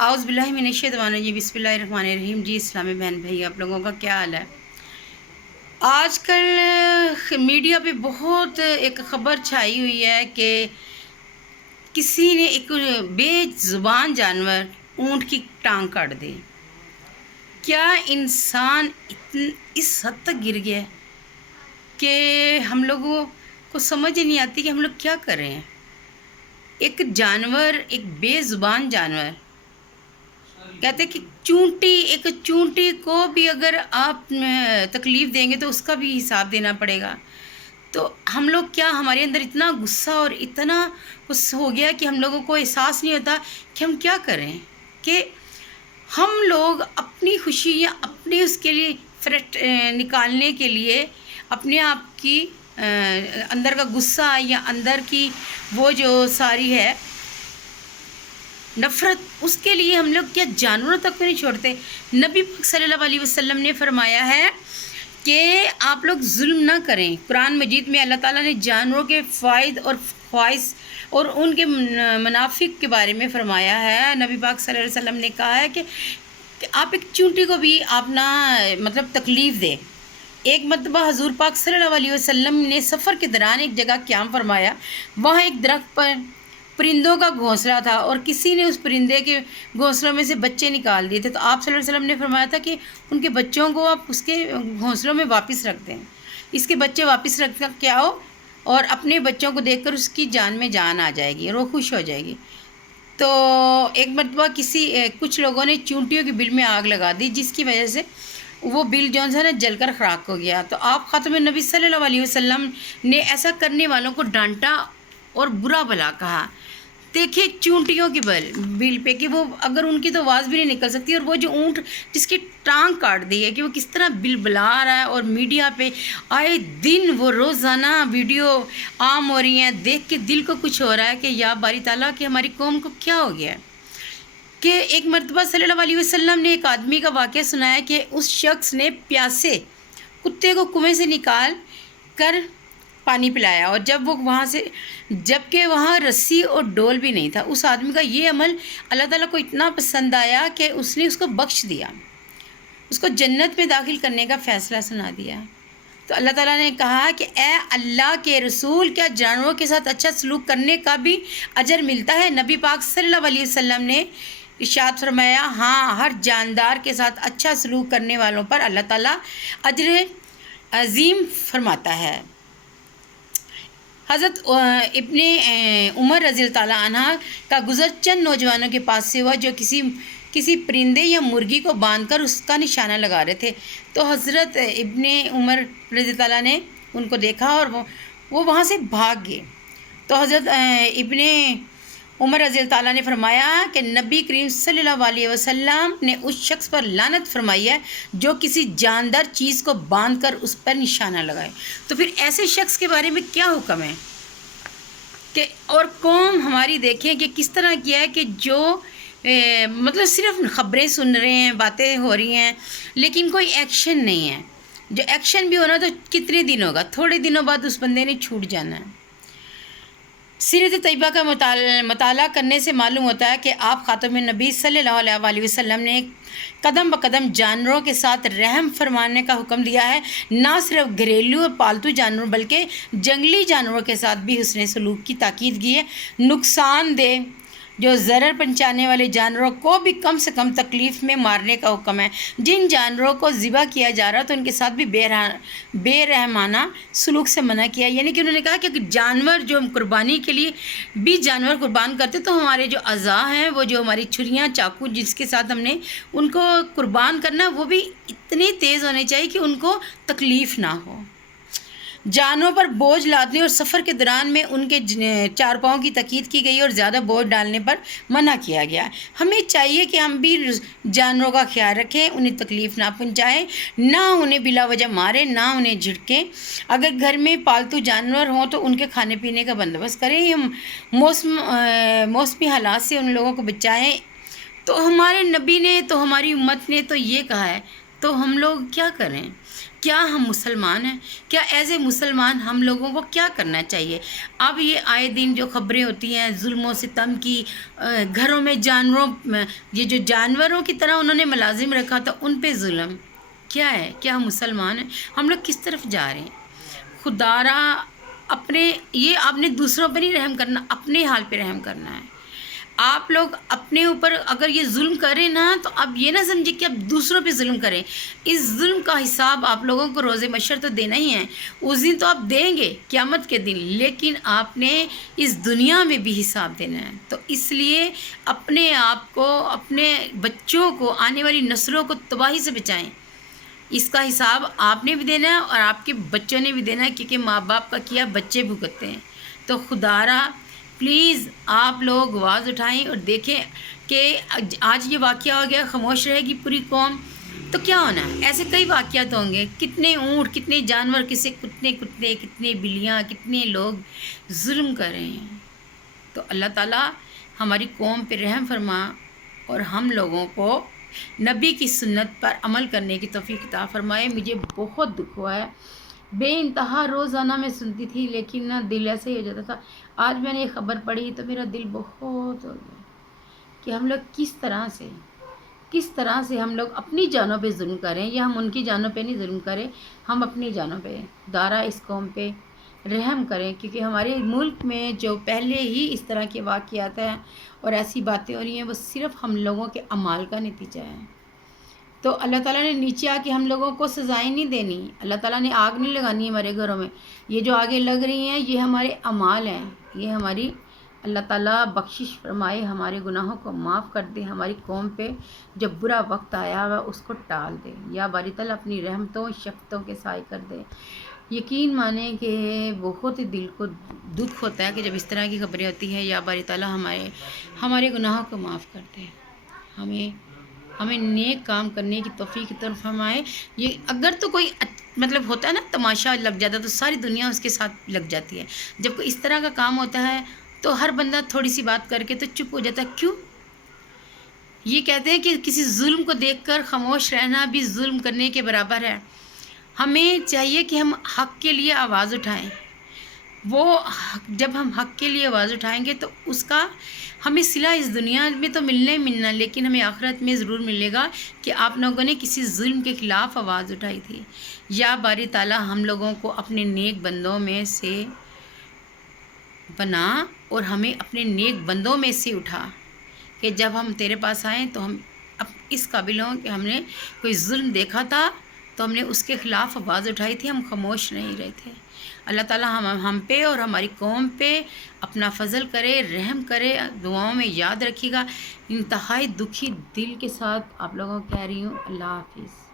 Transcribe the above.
आउज़ बिल्लाहि मिनश्शैतानिर रजीम बिस्मिल्लाहिर्रहमानिर्रहीम। जी इस्लामी बहन भाई, आप लोगों का क्या हाल है? आजकल मीडिया पे बहुत एक ख़बर छाई हुई है कि किसी ने एक बेज़ुबान जानवर ऊँट की टांग काट दी। क्या इंसान इस हद तक गिर गया है कि हम लोगों को समझ ही नहीं आती कि हम लोग क्या कर रहे हैं। एक जानवर, एक बेज़ुबान जानवर, कहते हैं कि एक चूंटी को भी अगर आप तकलीफ़ देंगे तो उसका भी हिसाब देना पड़ेगा। तो हम लोग क्या, हमारे अंदर इतना गुस्सा और इतना कुछ हो गया कि हम लोगों को एहसास नहीं होता कि हम क्या करें, कि हम लोग अपनी खुशी या अपने उसके लिए निकालने के लिए अपने आप की अंदर का गुस्सा या अंदर की वो जो सारी है नफ़रत, उसके लिए हम लोग क्या जानवरों तक को नहीं छोड़ते। नबी पाक सल्लल्लाहु अलैहि वसल्लम ने फरमाया है कि आप लोग जुल्म ना करें। कुरान मजीद में अल्लाह ताला ने जानवरों के फ़ायद और ख्वाहिश और उनके मुनाफिक के बारे में फरमाया है। नबी पाक सल्लल्लाहु अलैहि वसल्लम ने कहा है कि आप एक चूंटी को भी आप ना मतलब तकलीफ़ दें। एक मरतबा हजूर पाक सल्लल्लाहु अलैहि वसल्लम ने सफ़र के दौरान एक जगह क़याम फरमाया। वहाँ एक दरख्त पर परिंदों का घोंसला था और किसी ने उस परिंदे के घोंसलों में से बच्चे निकाल दिए थे। तो आप सल्लल्लाहु अलैहि वसल्लम ने फरमाया था कि उनके बच्चों को आप उसके घोंसलों में वापस रख दें, इसके बच्चे वापस रख के आओ, और अपने बच्चों को देखकर उसकी जान में जान आ जाएगी और वो खुश हो जाएगी। तो एक मरतबा कुछ लोगों ने चूंटियों के बिल में आग लगा दी, जिसकी वजह से वो बिल जो है ना जलकर ख़राक हो गया। तो आप ख़ातम नबी सल्लल्लाहु अलैहि वसल्लम ने ऐसा करने वालों को डांटा और बुरा भला कहा। देखिए चूंटियों के बिल पे कि वो अगर उनकी तो आवाज़ भी नहीं निकल सकती, और वो जो ऊँट जिसकी टांग काट दी है कि वो किस तरह बिल बुला रहा है, और मीडिया पे आए दिन वो रोज़ाना वीडियो आम हो रही हैं। देख के दिल को कुछ हो रहा है कि या बारी ताला कि हमारी कौम को क्या हो गया है। कि एक मरतबा सल्लल्लाहु अलैहि वसल्लम ने एक आदमी का वाक़या सुनाया कि उस शख्स ने प्यासे कुत्ते को कुएं से निकाल कर पानी पिलाया, और जबकि वहाँ रस्सी और डोल भी नहीं था। उस आदमी का ये अमल अल्लाह ताला को इतना पसंद आया कि उसने उसको बख्श दिया, उसको जन्नत में दाखिल करने का फ़ैसला सुना दिया। तो अल्लाह ताला ने कहा कि ए अल्लाह के रसूल, क्या जानवरों के साथ अच्छा सलूक करने का भी अजर मिलता है? नबी पाक सल्लल्लाहु अलैहि वसल्लम ने इरशाद फरमाया, हाँ, हर जानदार के साथ अच्छा सलूक करने वालों पर अल्लाह ताला अजर अज़ीम फरमाता है। हज़रत इब्ने उमर रज़ी अल्लाह ताला अन्हा का गुज़र चंद नौजवानों के पास से हुआ जो किसी परिंदे या मुर्गी को बांधकर उसका निशाना लगा रहे थे। तो हज़रत इब्ने उमर रज़ी अल्लाह ताला ने उनको देखा और वो वहाँ से भाग गए। तो हज़रत इब्ने उमर रज़ी अल्लाह ताला ने फरमाया कि नबी करीम सल्लल्लाहु अलैहि वसल्लम ने उस शख्स पर लानत फरमाई है जो किसी जानदार चीज़ को बांधकर उस पर निशाना लगाए। तो फिर ऐसे शख्स के बारे में क्या हुक्म है कि और कौम हमारी देखें कि किस तरह किया है कि जो मतलब सिर्फ ख़बरें सुन रहे हैं, बातें हो रही हैं, लेकिन कोई एक्शन नहीं है। जो एक्शन भी होना तो कितने दिन होगा, थोड़े दिनों बाद उस बंदे ने छूट जाना है। सीरत तैयबा का मताला करने से मालूम होता है कि आप ख़ातम नबी सल्लल्लाहु अलैहि वसल्लम ने कदम ब कदम जानवरों के साथ रहम फरमाने का हुक्म दिया है। ना सिर्फ घरेलू और पालतू जानवरों बल्कि जंगली जानवरों के साथ भी हुस्न सलूक की ताकीद की है। नुकसानदेह जो ज़रर पहुँचाने वाले जानवरों को भी कम से कम तकलीफ़ में मारने का हुक्म है। जिन जानवरों को ज़िबा किया जा रहा तो उनके साथ भी बेरहमाना सलूक से मना किया। यानी कि उन्होंने कहा कि जानवर जो हम कुर्बानी के लिए भी जानवर कुर्बान करते तो हमारे जो अज़ा हैं, वो जो हमारी छुरियाँ चाकू जिसके साथ हमने उनको कुर्बान करना, वो भी इतने तेज़ होने चाहिए कि उनको तकलीफ़ ना हो। जानवरों पर बोझ लादने और सफ़र के दौरान में उनके चार पाँव की ताकीद की गई और ज़्यादा बोझ डालने पर मना किया गया। हमें चाहिए कि हम भी जानवरों का ख्याल रखें, उन्हें तकलीफ़ ना पहुँचाएँ, ना उन्हें बिला वजह मारें, ना उन्हें झिड़कें। अगर घर में पालतू जानवर हों तो उनके खाने पीने का बंदोबस्त करें। हम मौसमी हालात से उन लोगों को बचाएँ। तो हमारे नबी ने, तो हमारी उम्मत ने तो ये कहा है, तो हम लोग क्या करें? کیا ہم مسلمان ہیں؟ کیا ایز اے مسلمان ہم لوگوں کو کیا کرنا چاہیے؟ اب یہ آئے دن جو خبریں ہوتی ہیں ظلم و ستم کی، گھروں میں جانوروں، یہ جو جانوروں کی طرح انہوں نے ملازم رکھا تھا ان پہ ظلم، کیا ہے؟ کیا ہم مسلمان ہیں؟ ہم لوگ کس طرف جا رہے ہیں؟ خدا را اپنے، یہ آپ نے دوسروں پہ نہیں رحم کرنا، اپنے حال پہ رحم کرنا ہے۔ آپ لوگ اپنے اوپر اگر یہ ظلم کریں نا تو اب یہ نہ سمجھے کہ اب دوسروں پہ ظلم کریں، اس ظلم کا حساب آپ لوگوں کو روز محشر تو دینا ہی ہے، اس دن تو آپ دیں گے قیامت کے دن، لیکن آپ نے اس دنیا میں بھی حساب دینا ہے۔ تو اس لیے اپنے آپ کو، اپنے بچوں کو، آنے والی نسلوں کو تباہی سے بچائیں۔ اس کا حساب آپ نے بھی دینا ہے اور آپ کے بچوں نے بھی دینا ہے، کیونکہ ماں باپ کا کیا بچے بھگتتے ہیں۔ تو خدا را پلیز آپ لوگ آواز اٹھائیں اور دیکھیں کہ آج یہ واقعہ ہو گیا، خاموش رہے گی پوری قوم تو کیا ہونا ہے؟ ایسے کئی واقعات ہوں گے، کتنے اونٹ، کتنے جانور، کتنے بلیاں، کتنے لوگ ظلم کر رہے ہیں۔ تو اللہ تعالیٰ ہماری قوم پہ رحم فرما اور ہم لوگوں کو نبی کی سنت پر عمل کرنے کی توفیق عطا فرمائے۔ مجھے بہت دکھ ہوا ہے، بے انتہا روزانہ میں سنتی تھی، لیکن نا دل ایسے ہی ہو جاتا تھا۔ آج میں نے یہ خبر پڑھی تو میرا دل بہت ہو گیا کہ ہم لوگ کس طرح سے ہم لوگ اپنی جانوں پہ ظلم کریں، یا ہم ان کی جانوں پہ نہیں ظلم کریں، ہم اپنی جانوں پہ۔ دارا اس قوم پہ رحم کریں، کیونکہ ہمارے ملک میں جو پہلے ہی اس طرح کے واقعات ہیں اور ایسی باتیں ہو رہی ہیں، وہ صرف ہم لوگوں کے اعمال کا نتیجہ ہے۔ تو اللہ تعالیٰ نے نیچے آ کے ہم لوگوں کو سزائیں نہیں دینی، اللہ تعالیٰ نے آگ نہیں لگانی ہمارے گھروں میں۔ یہ جو آگے لگ رہی ہیں یہ ہمارے اعمال ہیں، یہ ہماری، اللہ تعالیٰ بخشش فرمائے، ہمارے گناہوں کو معاف کر دے، ہماری قوم پہ جو برا وقت آیا ہوا اس کو ٹال دے، یا باری تعالیٰ اپنی رحمتوں شفقتوں کے سائے کر دے۔ یقین مانیں کہ بہت ہی دل کو دکھ ہوتا ہے کہ جب اس طرح کی خبریں ہوتی ہیں، یا باری تعالیٰ ہمارے گناہوں کو معاف کر دے، ہمیں نیک کام کرنے کی توفیق طرف فرمائے۔ یہ اگر تو کوئی مطلب ہوتا ہے نا تماشا لگ جاتا ہے تو ساری دنیا اس کے ساتھ لگ جاتی ہے، جب کوئی اس طرح کا کام ہوتا ہے تو ہر بندہ تھوڑی سی بات کر کے تو چپ ہو جاتا ہے۔ کیوں؟ یہ کہتے ہیں کہ کسی ظلم کو دیکھ کر خاموش رہنا بھی ظلم کرنے کے برابر ہے۔ ہمیں چاہیے کہ ہم حق کے لیے آواز اٹھائیں، جب ہم حق کے لیے آواز اٹھائیں گے تو اس کا ہمیں صلہ اس دنیا میں تو ملنا ہی ملنا، لیکن ہمیں آخرت میں ضرور ملے گا کہ آپ لوگوں نے کسی ظلم کے خلاف آواز اٹھائی تھی۔ یا باری تعالیٰ ہم لوگوں کو اپنے نیک بندوں میں سے بنا اور ہمیں اپنے نیک بندوں میں سے اٹھا، کہ جب ہم تیرے پاس آئیں تو ہم اب اس قابل ہوں کہ ہم نے کوئی ظلم دیکھا تھا تو ہم نے اس کے خلاف آواز اٹھائی تھی، ہم خاموش نہیں رہے تھے۔ اللہ تعالیٰ ہم پہ اور ہماری قوم پہ اپنا فضل کرے، رحم کرے، دعاؤں میں یاد رکھیے گا۔ انتہائی دکھی دل کے ساتھ آپ لوگوں کو کہہ رہی ہوں، اللہ حافظ۔